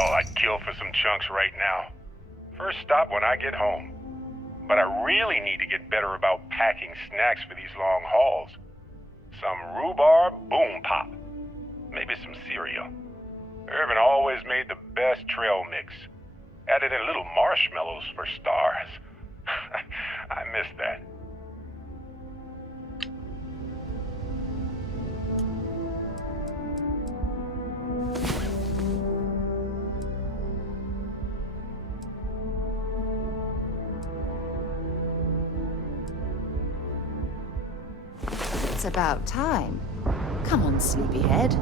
Oh, I'd kill for some chunks right now. First stop when I get home. But I really need to get better about packing snacks for these long hauls. Some rhubarb boom pop. Maybe some cereal. Irvin always made the best trail mix. Added in little marshmallows for stars. I miss that. It's about time. Come on, sleepyhead.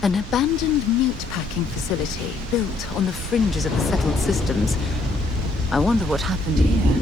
An abandoned meat-packing facility built on the fringes of the settled systems. I wonder what happened here.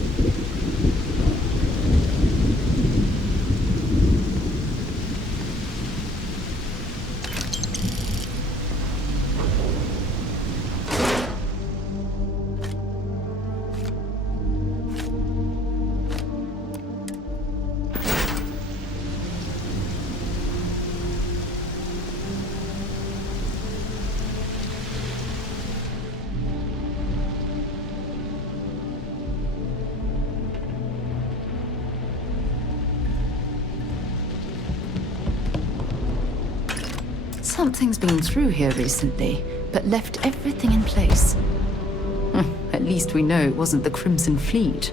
Something's been through here recently, but left everything in place. At least we know it wasn't the Crimson Fleet.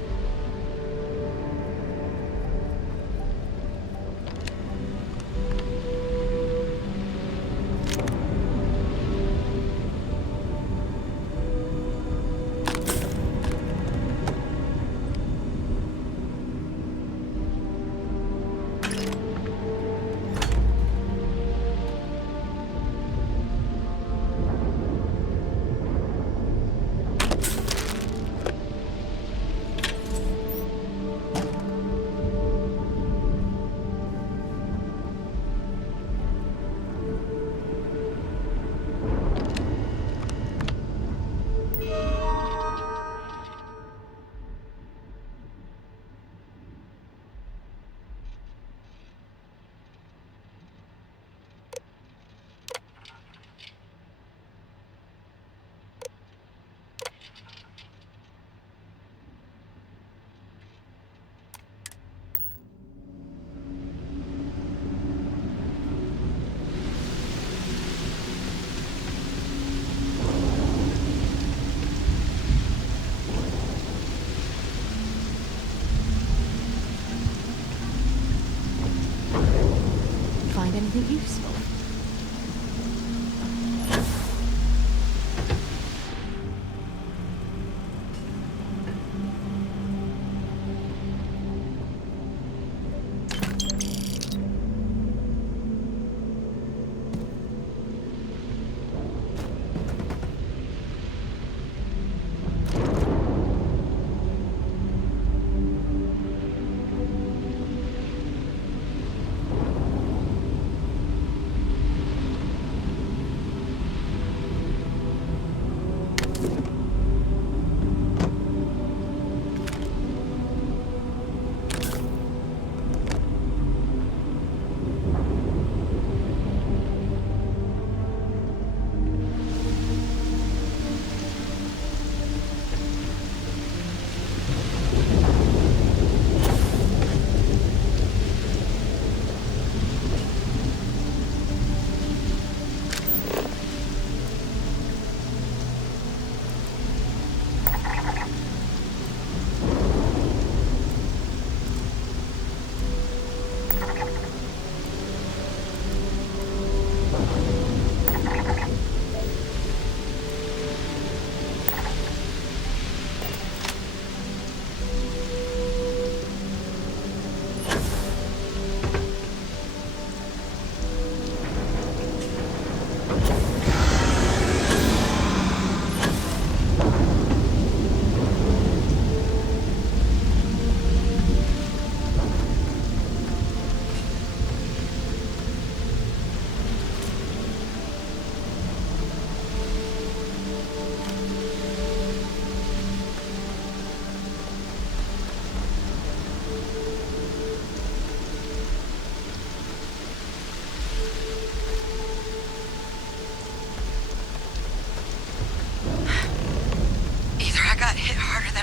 Anything useful?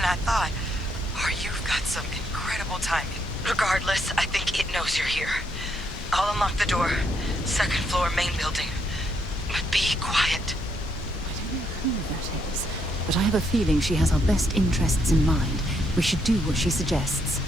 I thought. Or you've got some incredible timing. Regardless, I think it knows you're here. I'll unlock the door. Second floor, main building. But be quiet. I don't know who that is, but I have a feeling she has our best interests in mind. We should do what she suggests.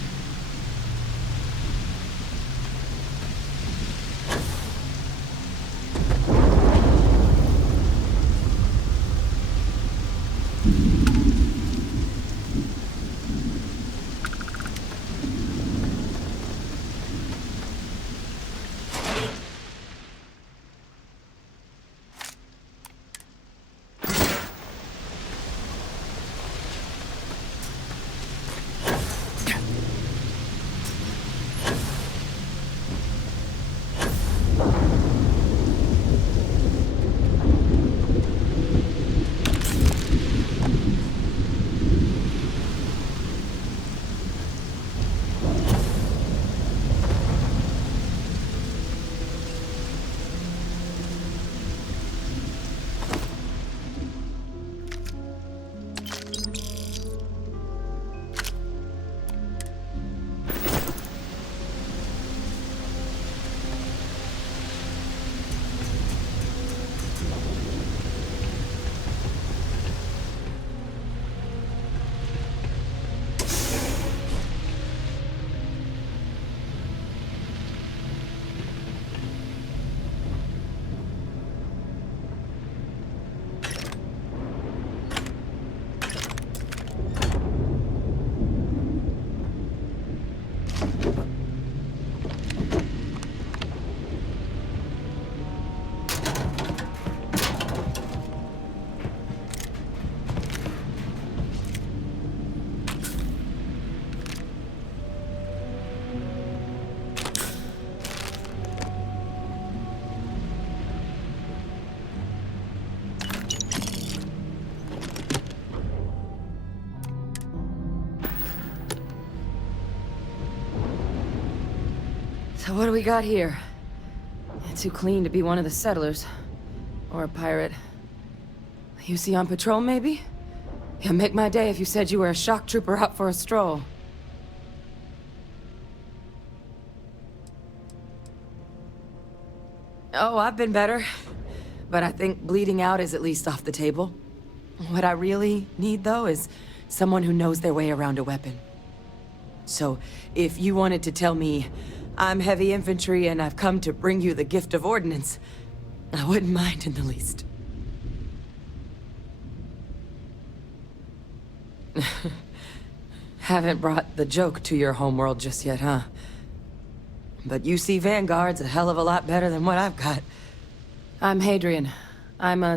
What do we got here? Too clean to be one of the settlers. Or a pirate. You see on patrol, maybe? Yeah, make my day if you said you were a shock trooper out for a stroll. Oh, I've been better. But I think bleeding out is at least off the table. What I really need, though, is someone who knows their way around a weapon. So, if you wanted to tell me, I'm heavy infantry and I've come to bring you the gift of ordnance, I wouldn't mind in the least. Haven't brought the joke to your homeworld just yet, huh? But UC Vanguard's a hell of a lot better than what I've got. I'm Hadrian. I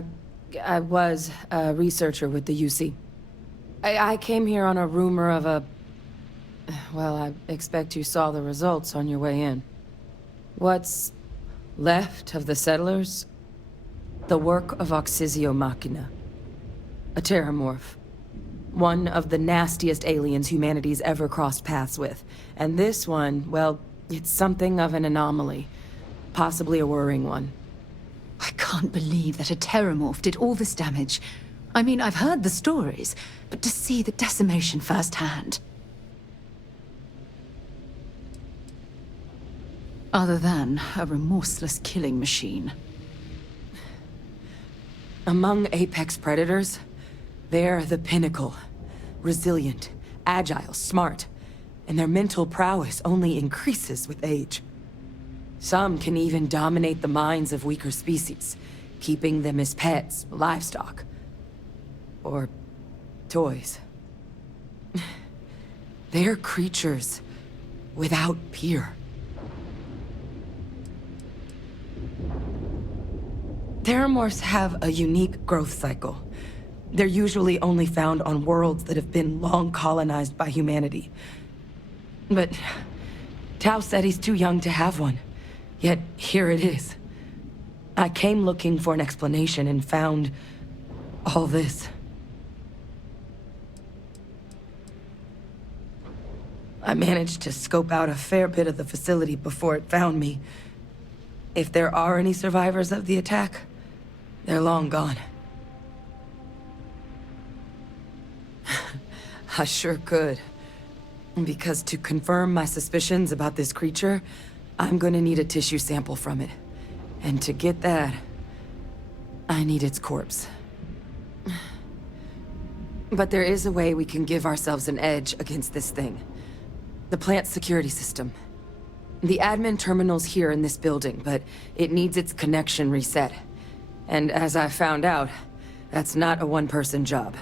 was a researcher with the UC. I came here on a rumor of a... Well, I expect you saw the results on your way in. What's left of the settlers? The work of Oxysio Machina. A Terramorph. One of the nastiest aliens humanity's ever crossed paths with. And this one, well, it's something of an anomaly. Possibly a worrying one. I can't believe that a Terramorph did all this damage. I mean, I've heard the stories, but to see the decimation firsthand... Other than a remorseless killing machine. Among apex predators, they're the pinnacle. Resilient, agile, smart, and their mental prowess only increases with age. Some can even dominate the minds of weaker species, keeping them as pets, livestock, or toys. They're creatures without peer. Terramorphs have a unique growth cycle. They're usually only found on worlds that have been long colonized by humanity. But Tau said he's too young to have one. Yet here it is. I came looking for an explanation and found all this. I managed to scope out a fair bit of the facility before it found me. If there are any survivors of the attack, they're long gone. I sure could. Because to confirm my suspicions about this creature, I'm gonna need a tissue sample from it. And to get that, I need its corpse. But there is a way we can give ourselves an edge against this thing. The plant's security system. The admin terminal's here in this building, but it needs its connection reset. And as I found out, that's not a one-person job.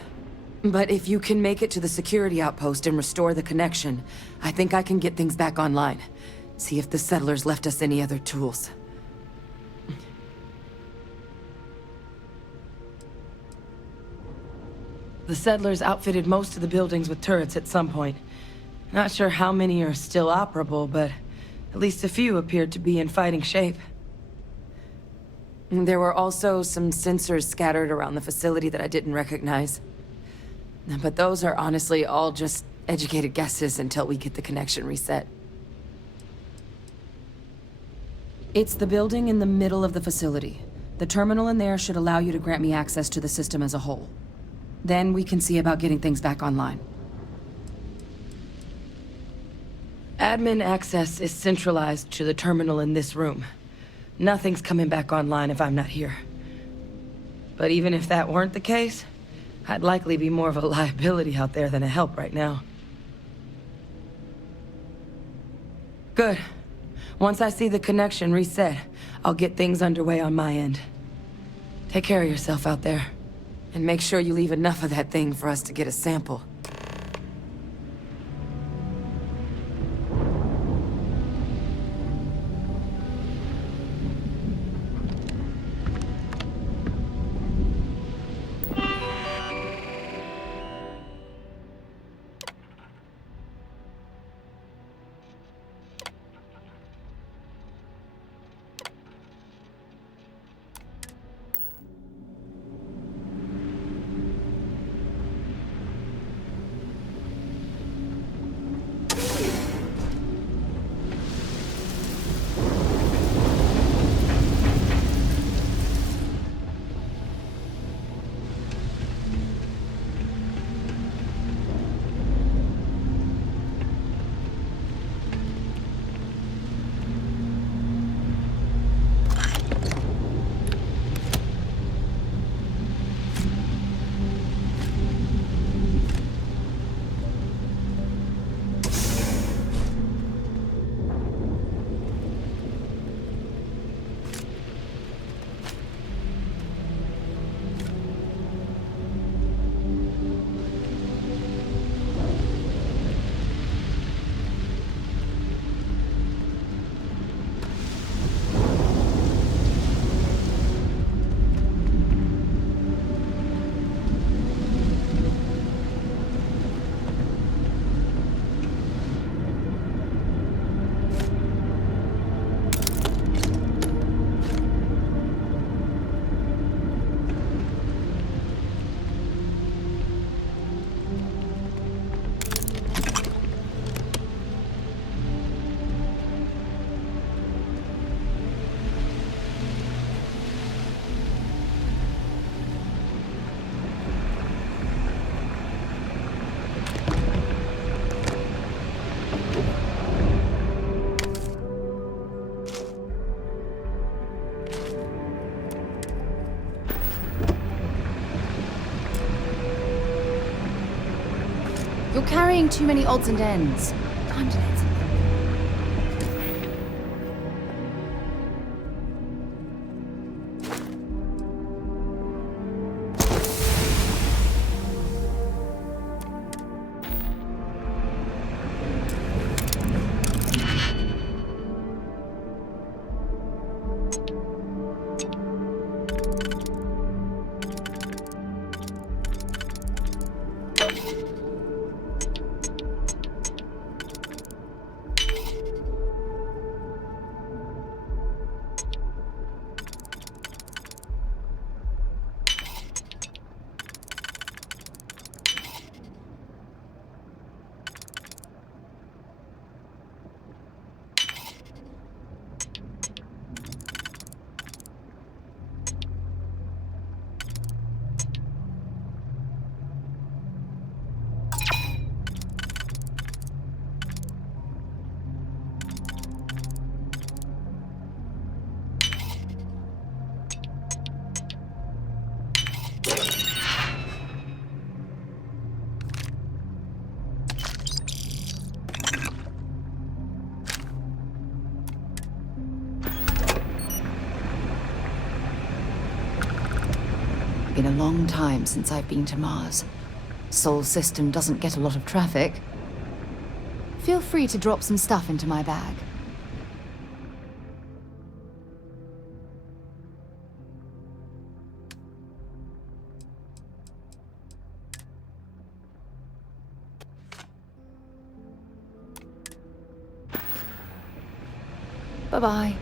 But if you can make it to the security outpost and restore the connection, I think I can get things back online. See if the settlers left us any other tools. The settlers outfitted most of the buildings with turrets at some point. Not sure how many are still operable, but at least a few appeared to be in fighting shape. There were also some sensors scattered around the facility that I didn't recognize. But those are honestly all just educated guesses until we get the connection reset. It's the building in the middle of the facility. The terminal in there should allow you to grant me access to the system as a whole. Then we can see about getting things back online. Admin access is centralized to the terminal in this room. Nothing's coming back online if I'm not here. But even if that weren't the case, I'd likely be more of a liability out there than a help right now. Good. Once I see the connection reset, I'll get things underway on my end. Take care of yourself out there. And make sure you leave enough of that thing for us to get a sample. You're carrying too many odds and ends. Time to let something. Been a long time since I've been to Mars. Sol system doesn't get a lot of traffic. Feel free to drop some stuff into my bag. Bye-bye.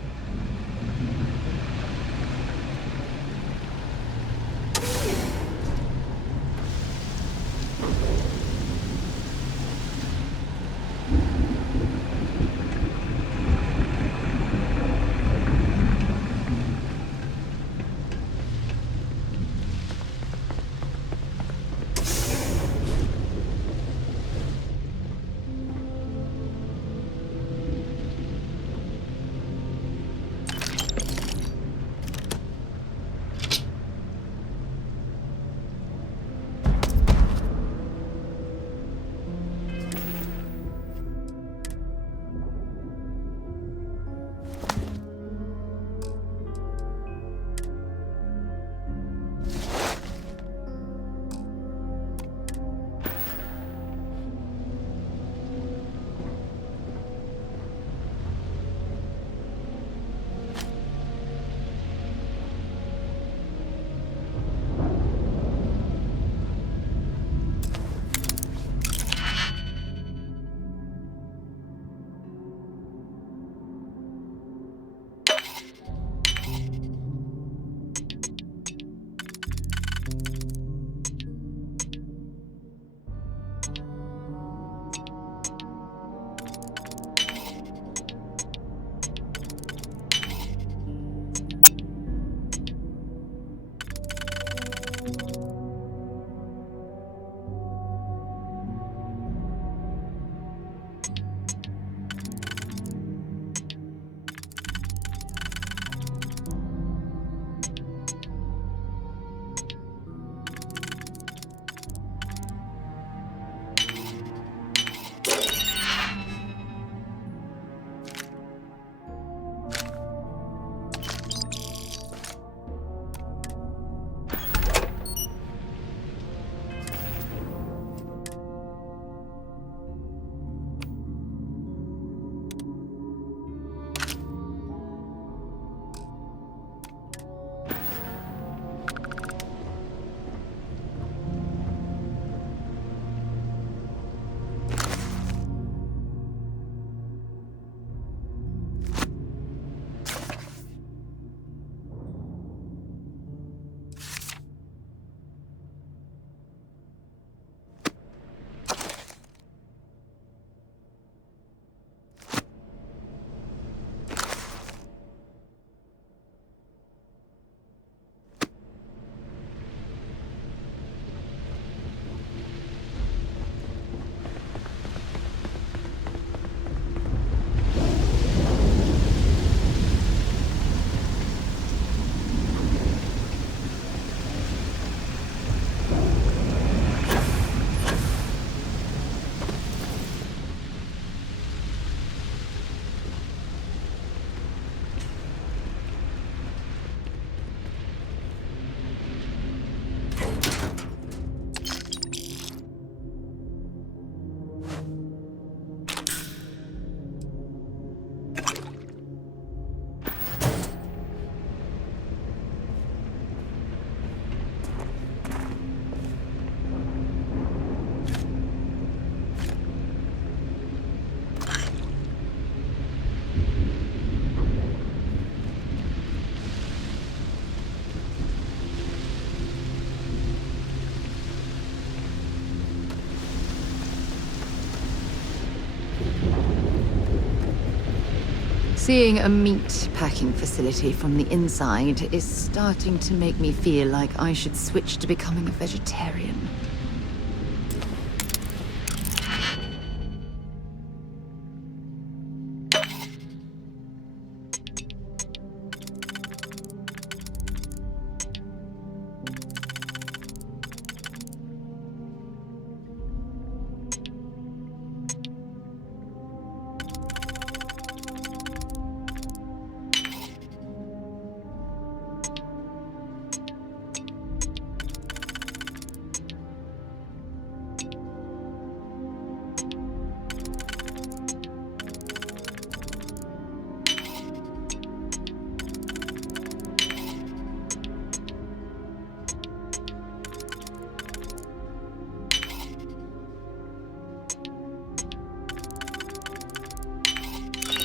Seeing a meat packing facility from the inside is starting to make me feel like I should switch to becoming a vegetarian.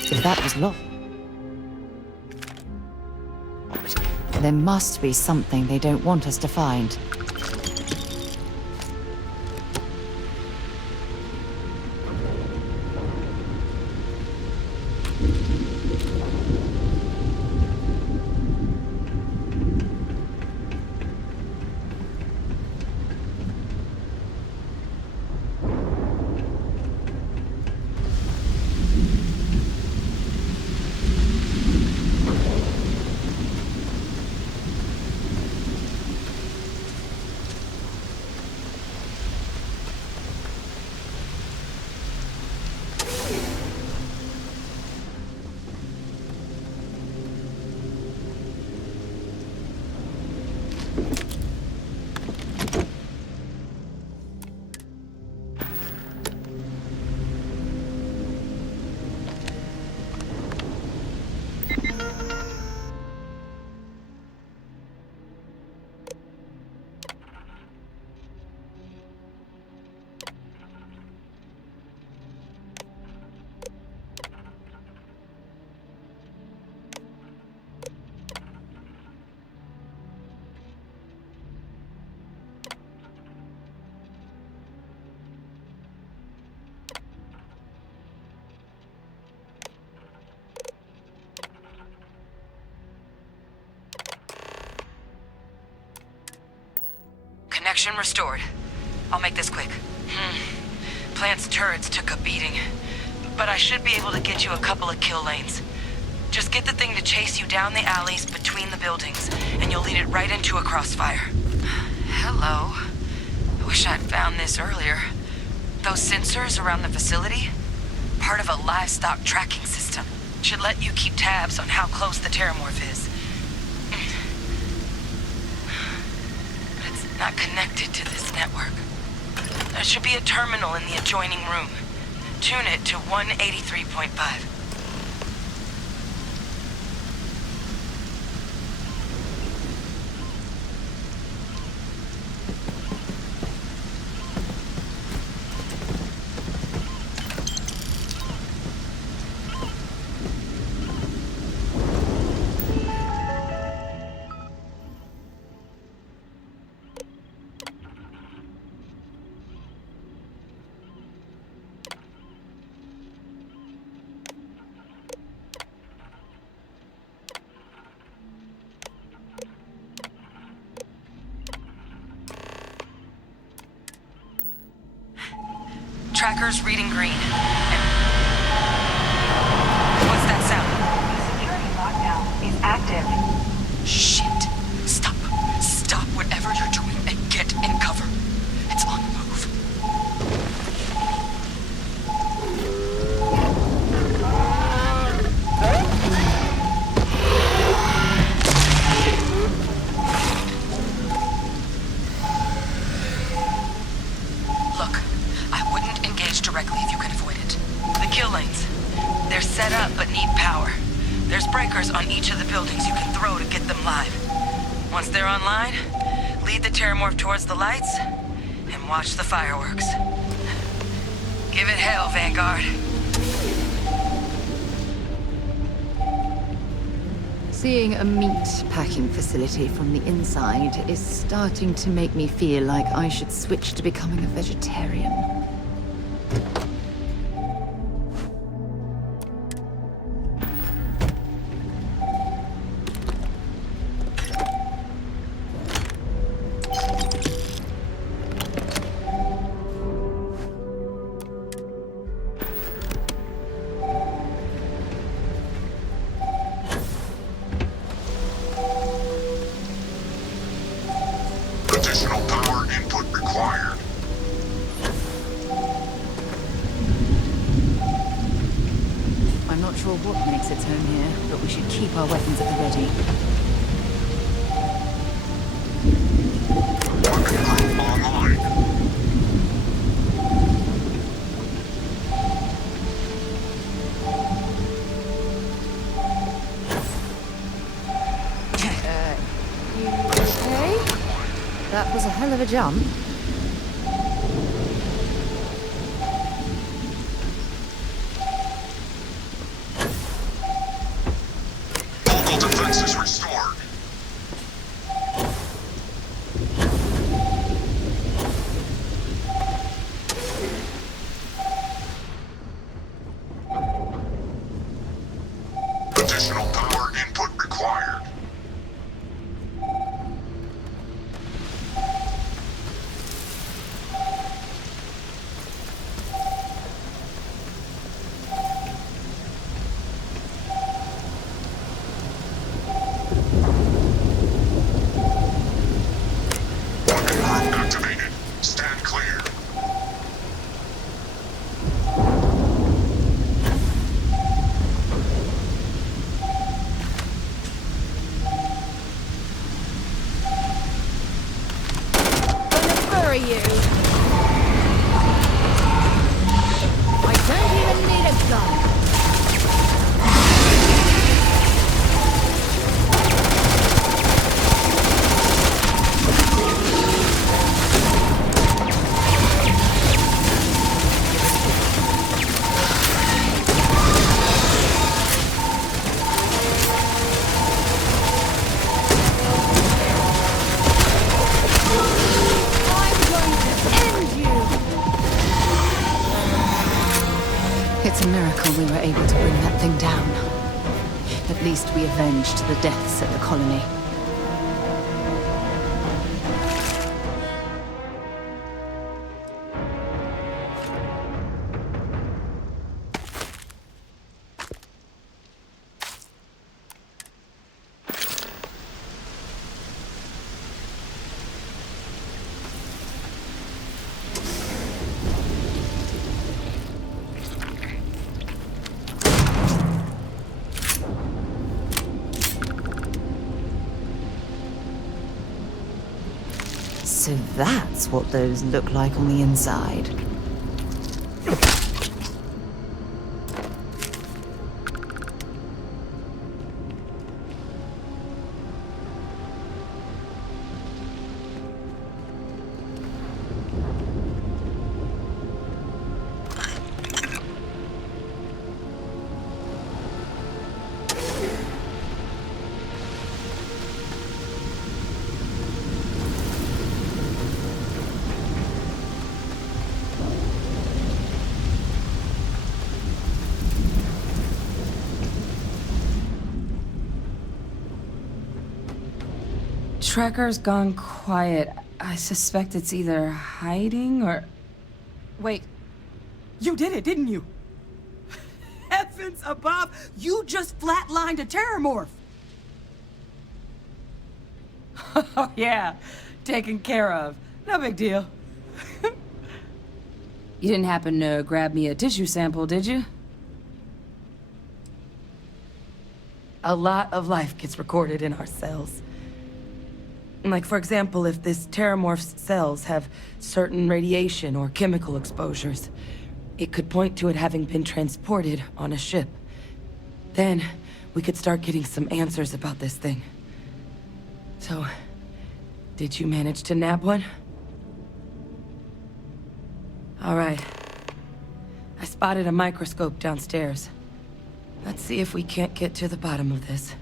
If that was locked, there must be something they don't want us to find. Connection restored. I'll make this quick. Plant's turrets took a beating, but I should be able to get you a couple of kill lanes. Just get the thing to chase you down the alleys between the buildings, and you'll lead it right into a crossfire. Hello. I wish I'd found this earlier. Those sensors around the facility? Part of a livestock tracking system. Should let you keep tabs on how close the Terramorph is. But it's not connected to this network. There should be a terminal in the adjoining room. Tune it to 183.5. Tracker's reading green. What's that sound? The security lockdown is active. Shit. Stop. Stop whatever you're doing and get in cover. It's on the move. Look, I wouldn't engage directly if you can avoid it. The kill lanes. They're set up but need power. There's breakers on each of the buildings you can throw to get them live. Once they're online, lead the Terramorph towards the lights and watch the fireworks. Give it hell, Vanguard. Seeing a meat packing facility from the inside is starting to make me feel like I should switch to becoming a vegetarian. Additional power input required. I'm not sure what makes its home here, but we should keep our weapons at the ready. Weapon group online. You okay? That was a hell of a jump. Local defenses restored. Additional power input required. Weapon group activated. Stand clear. Gonna bury you! I don't even need a gun! I'm going to end you! It's a miracle we were able to bring that thing down. At least we avenged the deaths at the colony. So that's what those look like on the inside. Tracker's gone quiet. I suspect it's either hiding or... Wait. You did it, didn't you? Heavens above! You just flatlined a Terramorph! Oh, yeah. Taken care of. No big deal. You didn't happen to grab me a tissue sample, did you? A lot of life gets recorded in our cells. Like, for example, if this Terramorph's cells have certain radiation or chemical exposures, it could point to it having been transported on a ship. Then, we could start getting some answers about this thing. So, did you manage to nab one? All right. I spotted a microscope downstairs. Let's see if we can't get to the bottom of this.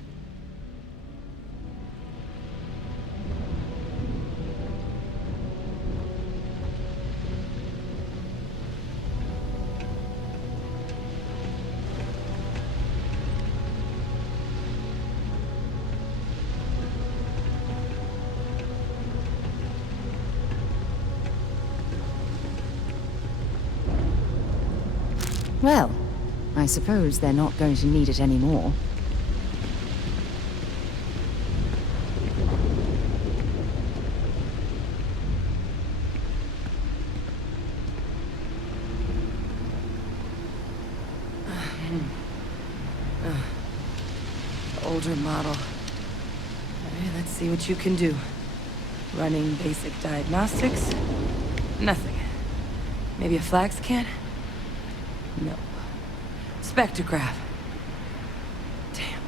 Well, I suppose they're not going to need it anymore. older model. Alright, let's see what you can do. Running basic diagnostics? Nothing. Maybe a flag scan? No. Spectrograph. Damn.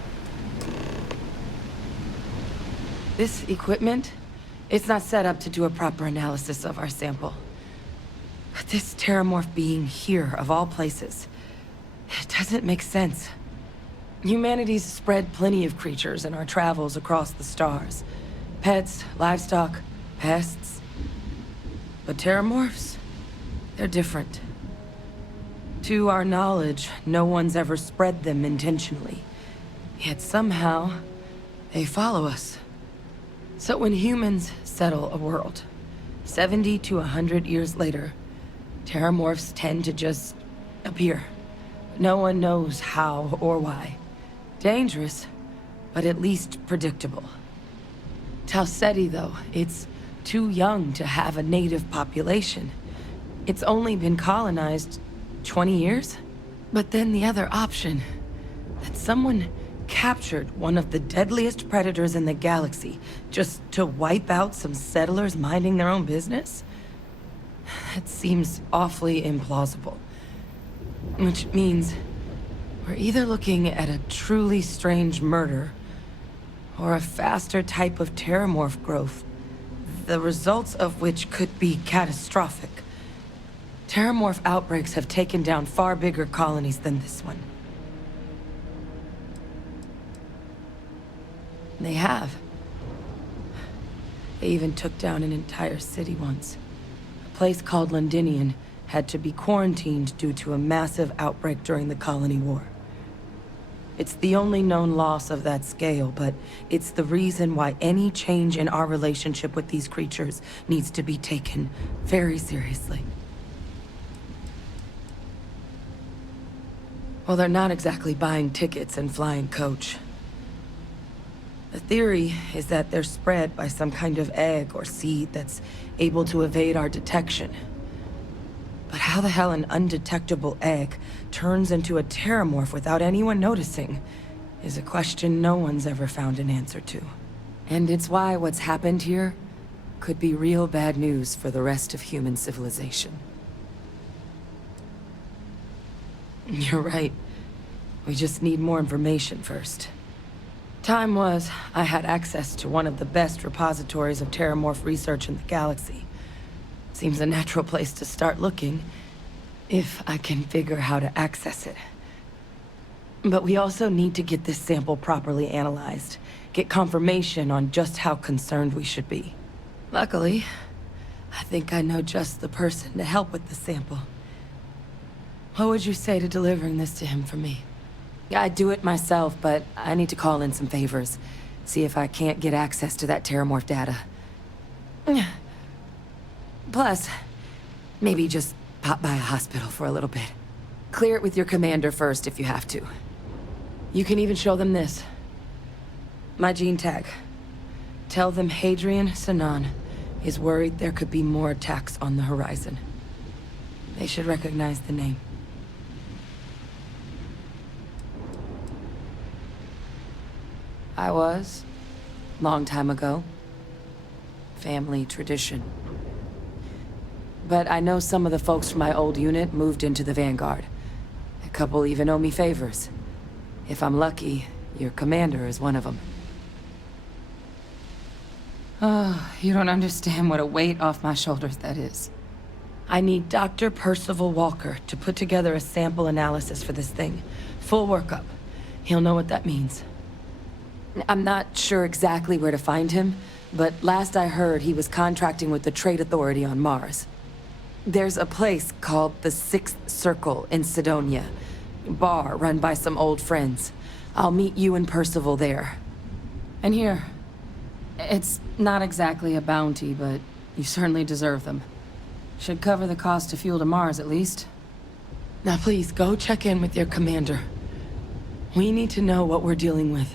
This equipment, it's not set up to do a proper analysis of our sample. But this Terramorph being here, of all places, it doesn't make sense. Humanity's spread plenty of creatures in our travels across the stars. Pets, livestock, pests. But Terramorphs, they're different. To our knowledge, no one's ever spread them intentionally. Yet somehow, they follow us. So when humans settle a world, 70 to 100 years later, Terramorphs tend to just appear. No one knows how or why. Dangerous, but at least predictable. Ceti, though, it's too young to have a native population. It's only been colonized 20 years? But then the other option, that someone captured one of the deadliest predators in the galaxy just to wipe out some settlers minding their own business? That seems awfully implausible. Which means we're either looking at a truly strange murder or a faster type of Terramorph growth, the results of which could be catastrophic. Terramorph outbreaks have taken down far bigger colonies than this one. They have. They even took down an entire city once. A place called Londinian had to be quarantined due to a massive outbreak during the Colony War. It's the only known loss of that scale, but it's the reason why any change in our relationship with these creatures needs to be taken very seriously. Well, they're not exactly buying tickets and flying coach. The theory is that they're spread by some kind of egg or seed that's able to evade our detection. But how the hell an undetectable egg turns into a Terramorph without anyone noticing is a question no one's ever found an answer to. And it's why what's happened here could be real bad news for the rest of human civilization. You're right. We just need more information first. Time was, I had access to one of the best repositories of Terramorph research in the galaxy. Seems a natural place to start looking, if I can figure how to access it. But we also need to get this sample properly analyzed, get confirmation on just how concerned we should be. Luckily, I think I know just the person to help with the sample. What would you say to delivering this to him for me? I'd do it myself, but I need to call in some favors. See if I can't get access to that Terramorph data. Plus, maybe just pop by a hospital for a little bit. Clear it with your commander first if you have to. You can even show them this. My gene tag. Tell them Hadrian Sanon is worried there could be more attacks on the horizon. They should recognize the name. I was. Long time ago. Family tradition. But I know some of the folks from my old unit moved into the Vanguard. A couple even owe me favors. If I'm lucky, your commander is one of them. Oh, you don't understand what a weight off my shoulders that is. I need Dr. Percival Walker to put together a sample analysis for this thing. Full workup. He'll know what that means. I'm not sure exactly where to find him, but last I heard he was contracting with the Trade Authority on Mars. There's a place called the Sixth Circle in Sidonia. Bar run by some old friends. I'll meet you and Percival there. And here. It's not exactly a bounty, but you certainly deserve them. Should cover the cost of fuel to Mars, at least. Now please, go check in with your commander. We need to know what we're dealing with.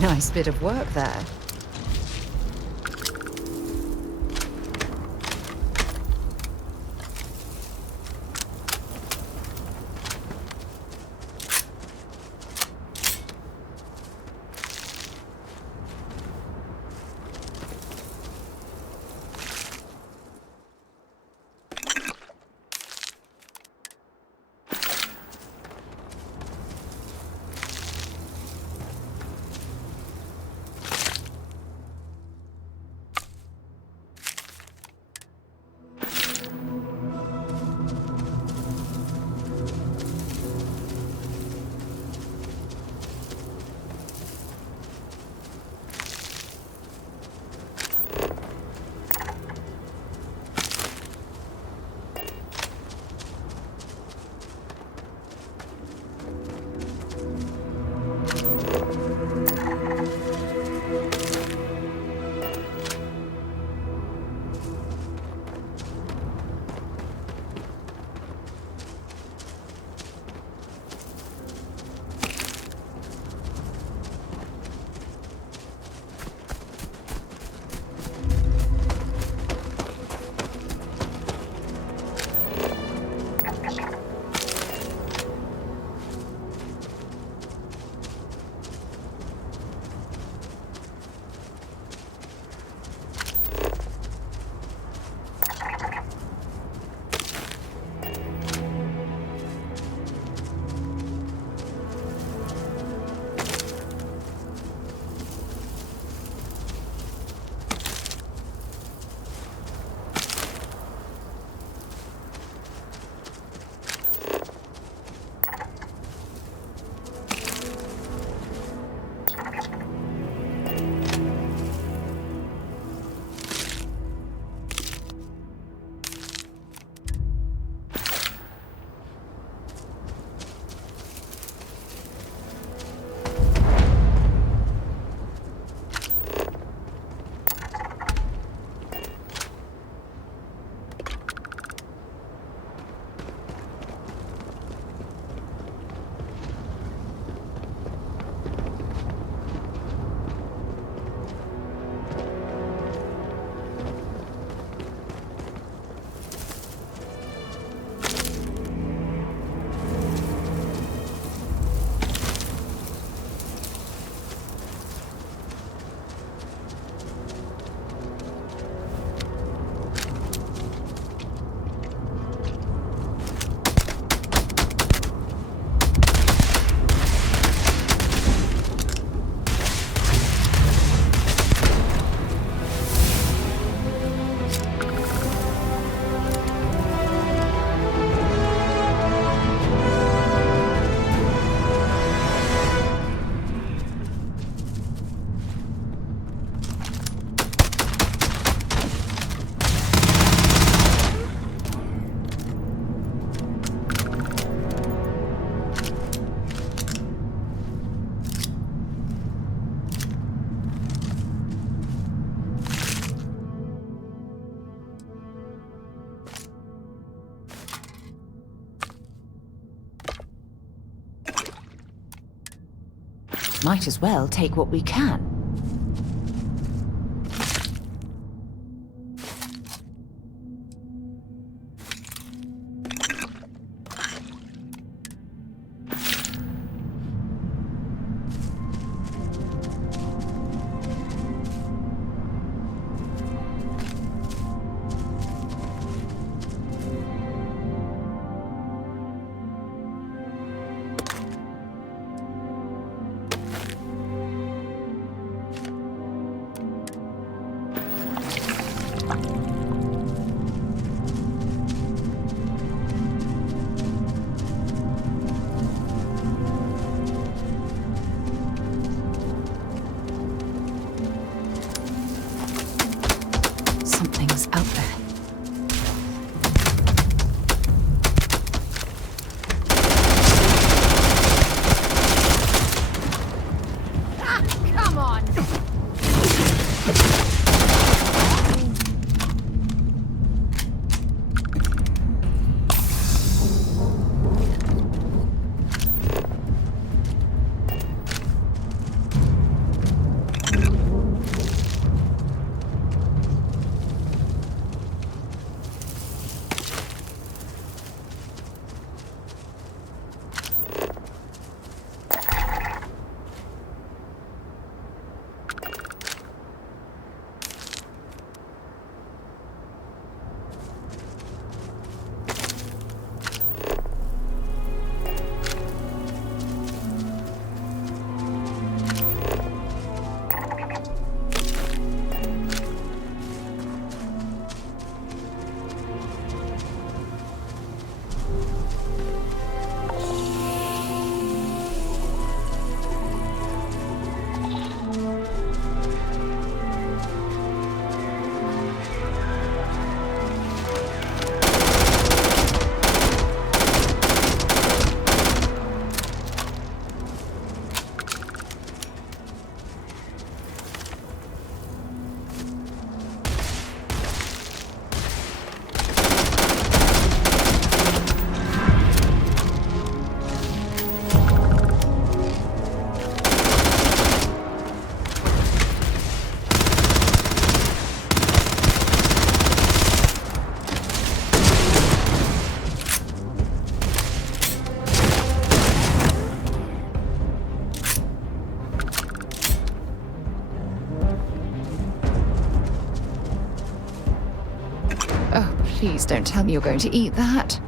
Nice bit of work there. Might as well take what we can. Please don't tell me you're going to eat that.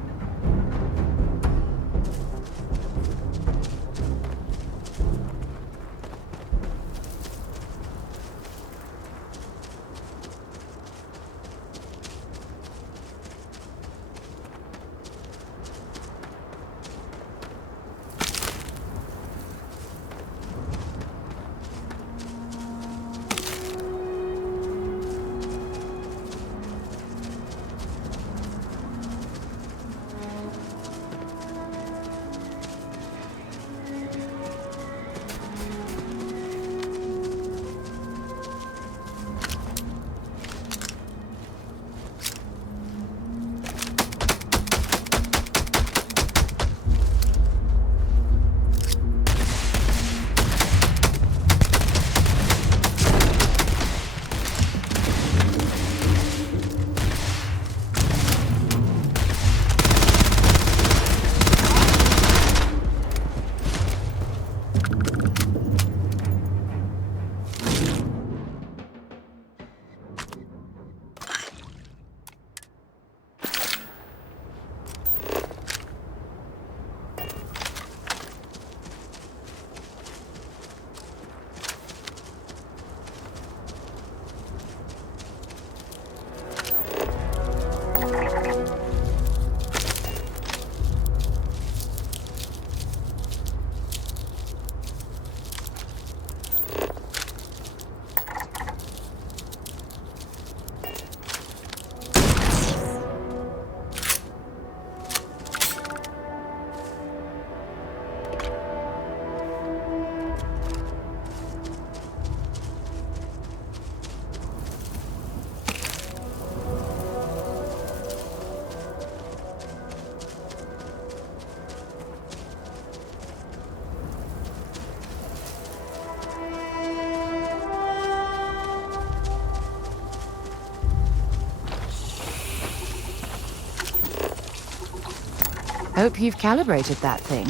Hope you've calibrated that thing.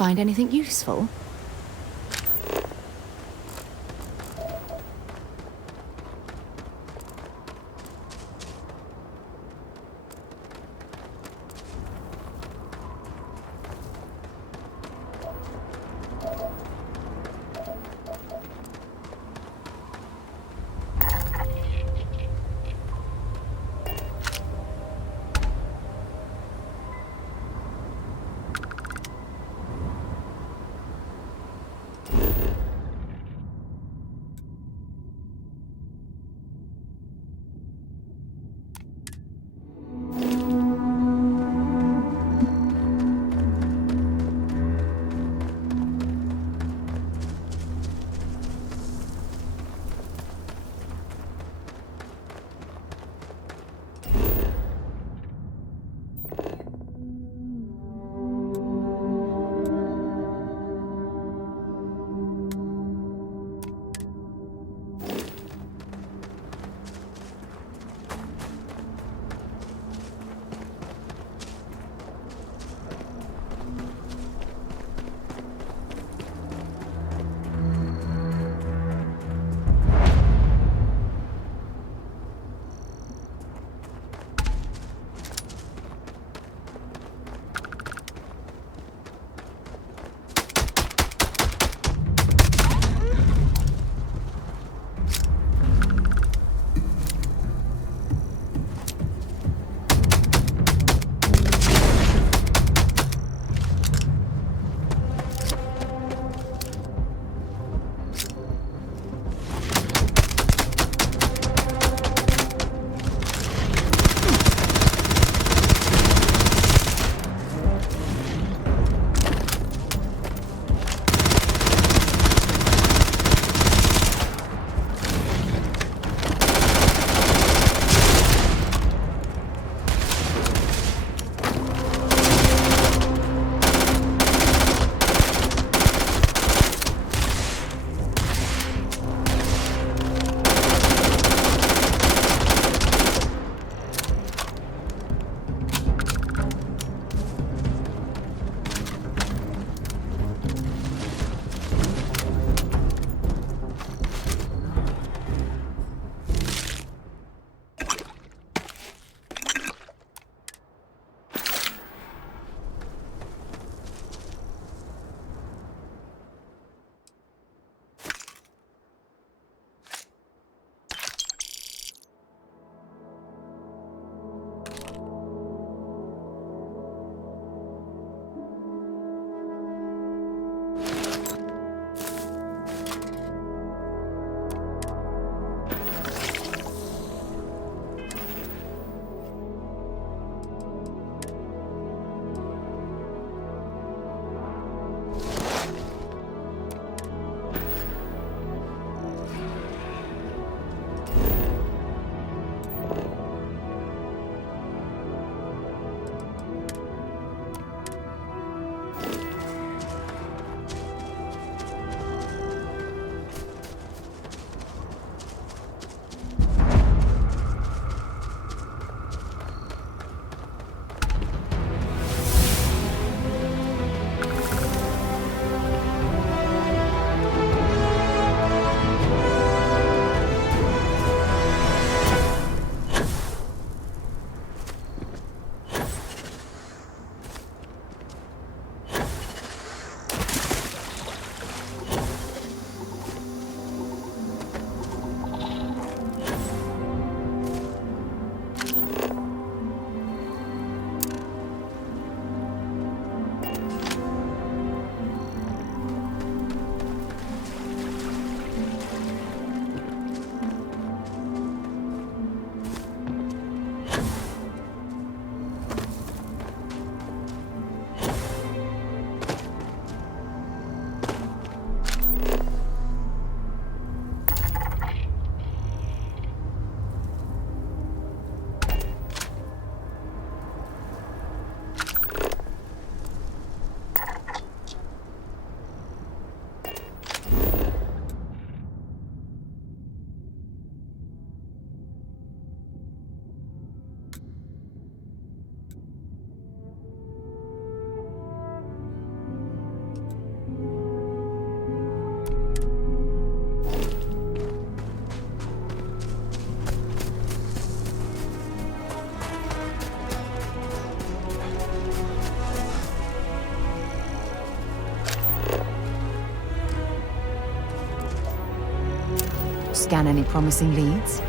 Find anything useful? scan any promising leads?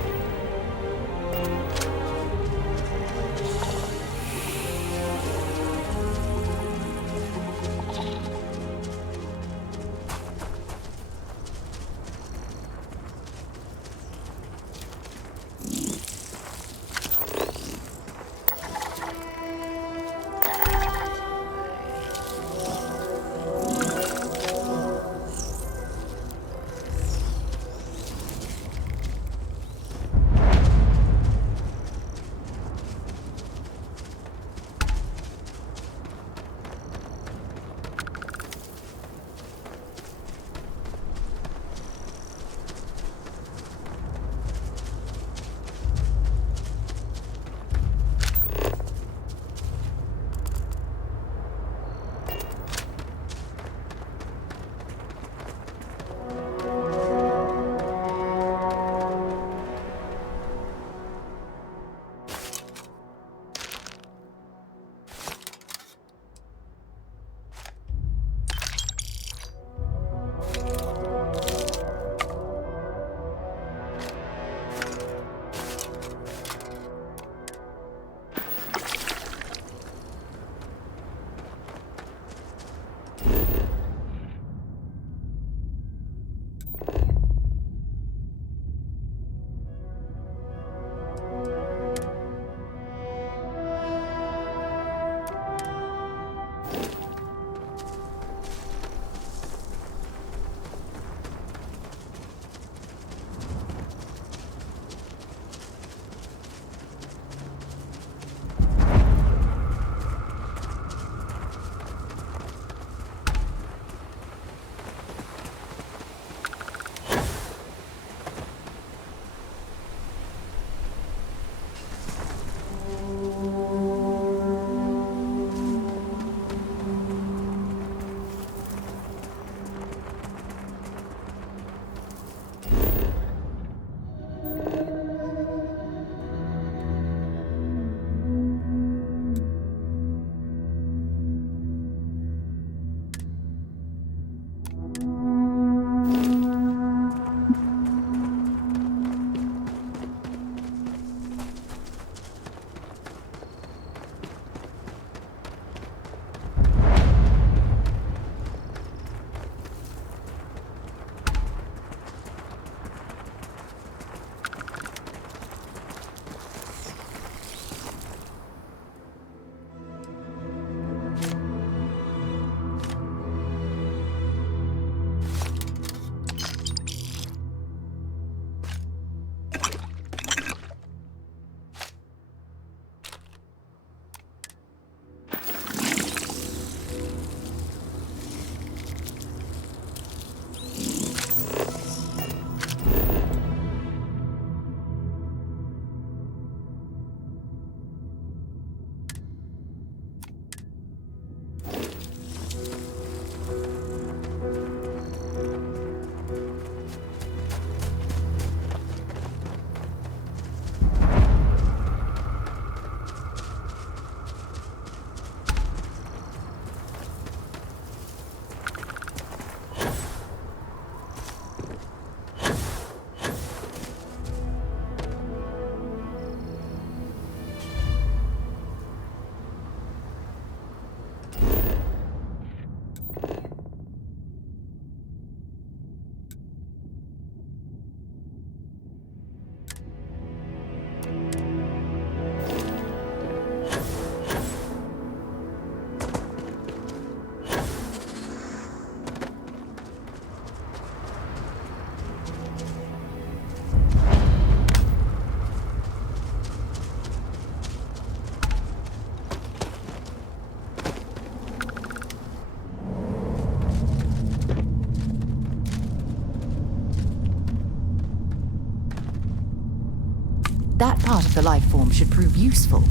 That part of the life form should prove useful.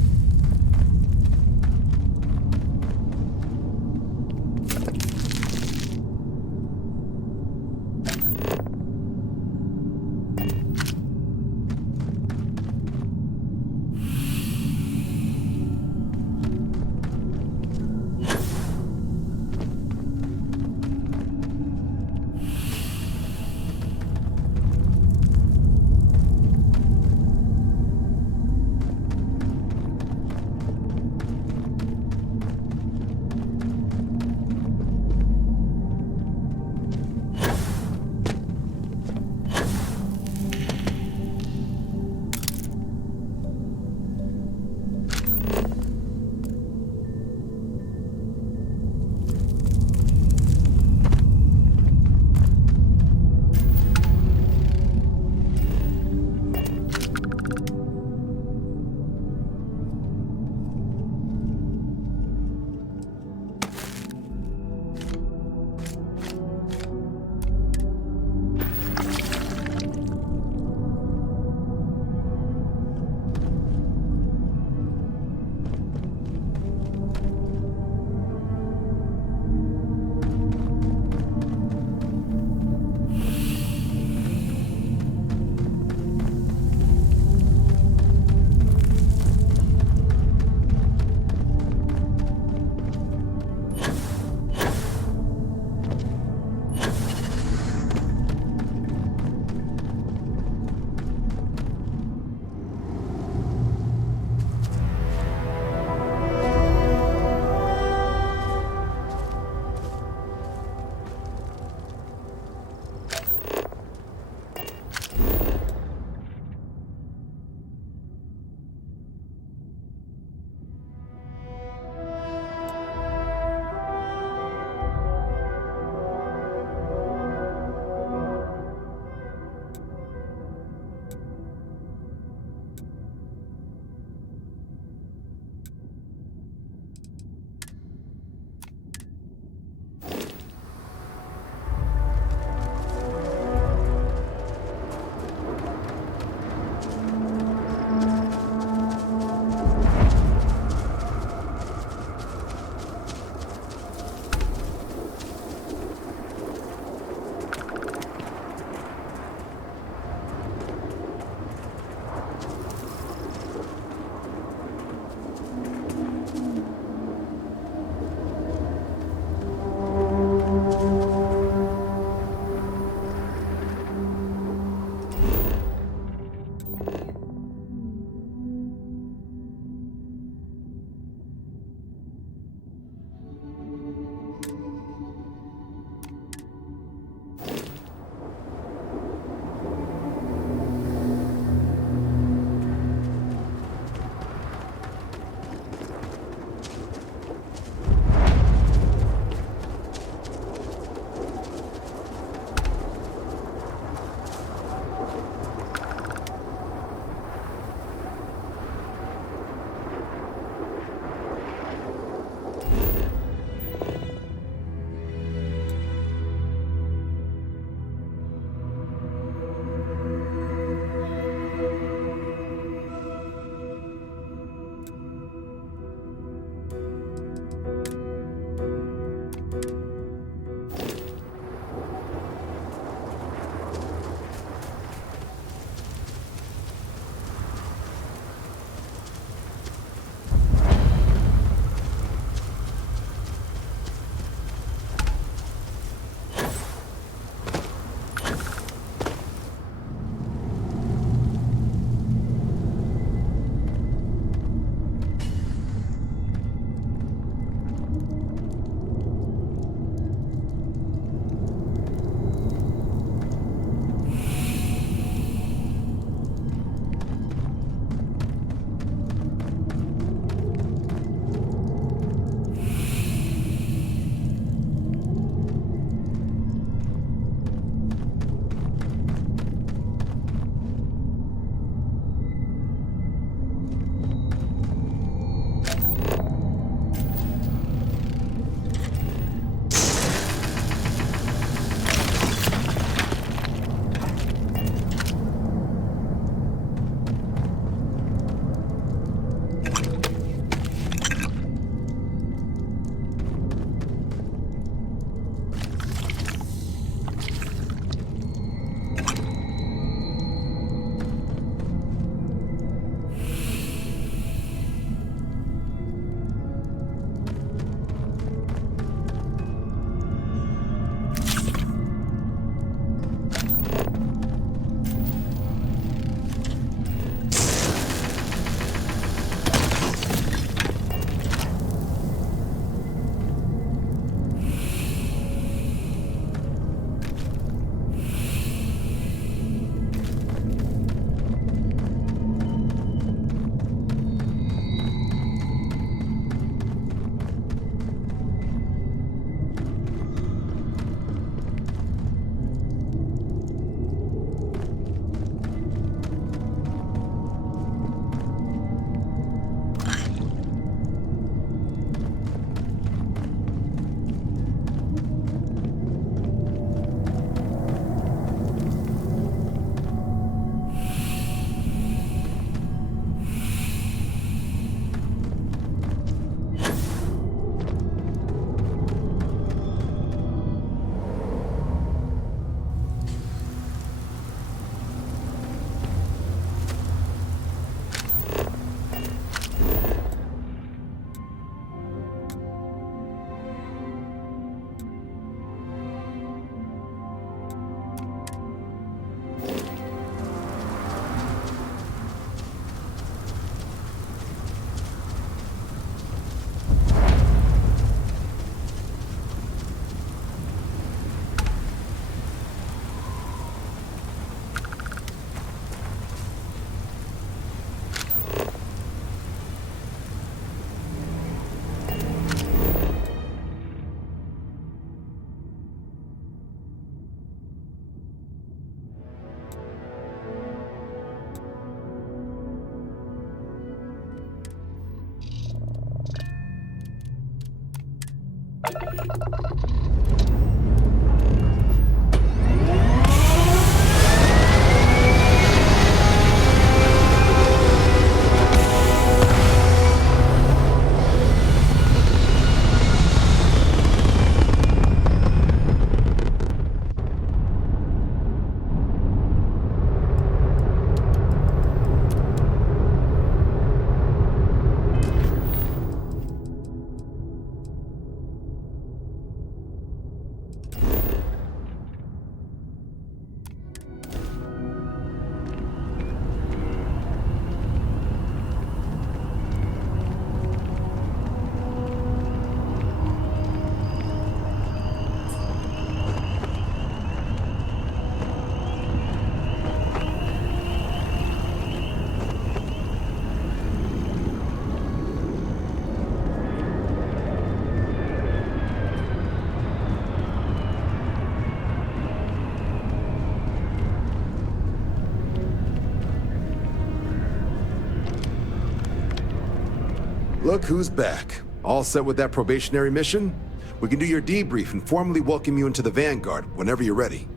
Look who's back. All set with that probationary mission? We can do your debrief and formally welcome you into the Vanguard whenever you're ready.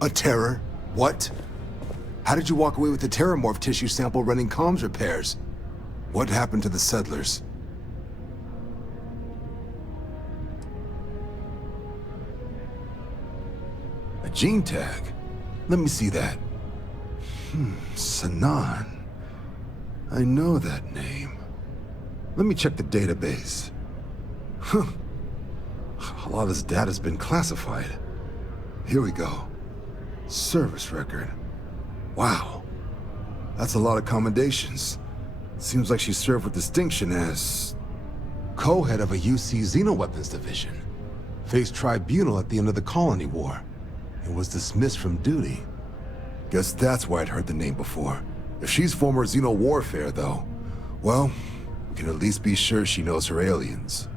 A terror? What? How did you walk away with the Terramorph tissue sample running comms repairs? What happened to the settlers? A gene tag? Let me see that. Sanon. I know that name. Let me check the database. Huh. A lot of this data's been classified. Here we go. Service record. Wow. That's a lot of commendations. Seems like she served with distinction as co-head of a UC Xenoweapons division. Faced tribunal at the end of the Colony War and was dismissed from duty. Guess that's why I'd heard the name before. If she's former Xeno warfare, though, well, we can at least be sure she knows her aliens.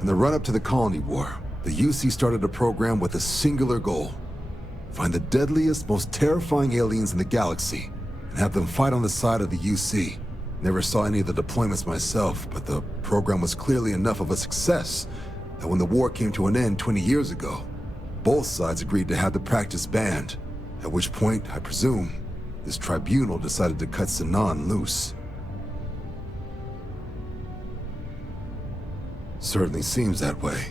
In the run-up to the Colony War, the UC started a program with a singular goal. Find the deadliest, most terrifying aliens in the galaxy, and have them fight on the side of the UC. Never saw any of the deployments myself, but the program was clearly enough of a success that when the war came to an end 20 years ago, both sides agreed to have the practice banned, at which point, I presume, this tribunal decided to cut Sanon loose. Certainly seems that way.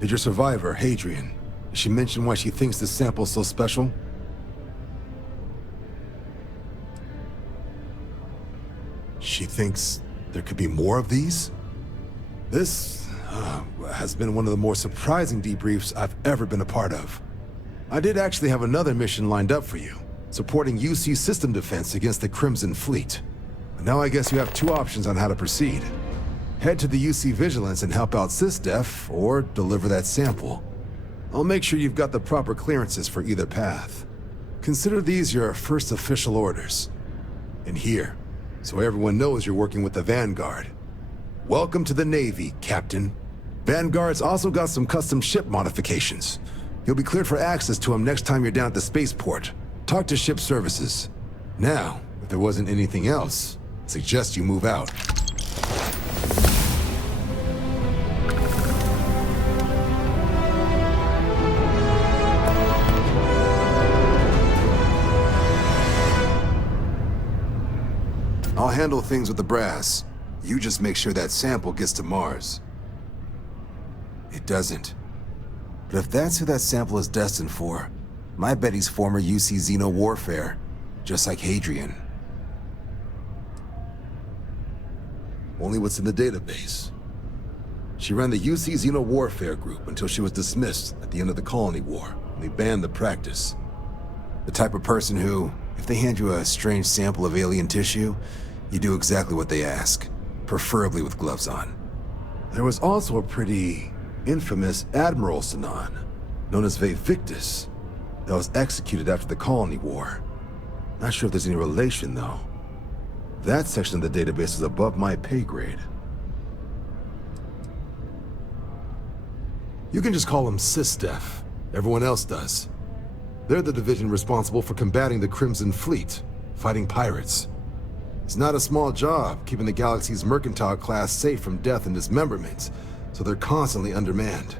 Did your survivor, Hadrian, did she mention why she thinks this sample's so special? She thinks there could be more of these? This has been one of the more surprising debriefs I've ever been a part of. I did actually have another mission lined up for you, supporting UC system defense against the Crimson Fleet. But now I guess you have two options on how to proceed. Head to the UC Vigilance and help out SysDef, or deliver that sample. I'll make sure you've got the proper clearances for either path. Consider these your first official orders. And here, so everyone knows you're working with the Vanguard. Welcome to the Navy, Captain. Vanguard's also got some custom ship modifications. You'll be cleared for access to them next time you're down at the spaceport. Talk to ship services. Now, if there wasn't anything else, I suggest you move out. I'll handle things with the brass. You just make sure that sample gets to Mars. It doesn't. But if that's who that sample is destined for, my bet he's former UC Xeno warfare, just like Hadrian. Only what's in the database. She ran the UC Xeno warfare group until she was dismissed at the end of the Colony War, and they banned the practice. The type of person who, if they hand you a strange sample of alien tissue, you do exactly what they ask, preferably with gloves on. There was also a pretty infamous Admiral Sanon, known as Victus, that was executed after the Colony War. Not sure if there's any relation, though. That section of the database is above my pay grade. You can just call them SysDef. Everyone else does. They're the division responsible for combating the Crimson Fleet, fighting pirates. It's not a small job, keeping the galaxy's mercantile class safe from death and dismemberment, so they're constantly undermanned.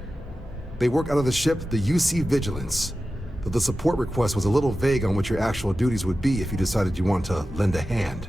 They work out of the ship, the UC Vigilance, though the support request was a little vague on what your actual duties would be if you decided you want to lend a hand.